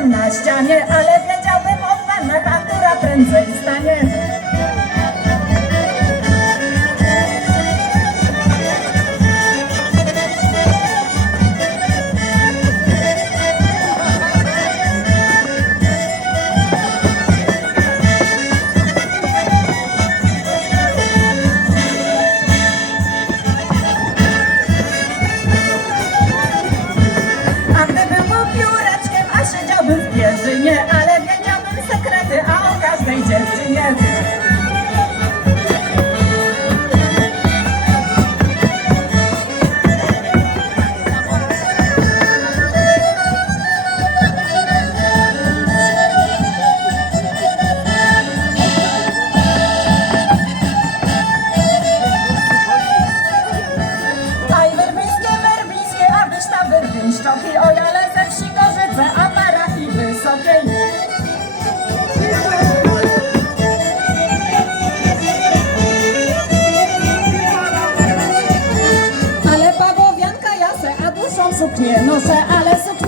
na ścianie, ale wiedziałbym od panach, a która prędzej siedziałbym w pierzynie, ale wiedziałbym sekrety, a o każdej dziewczynie. Werbińskie, werbińskie, suknię noszę, ale suknię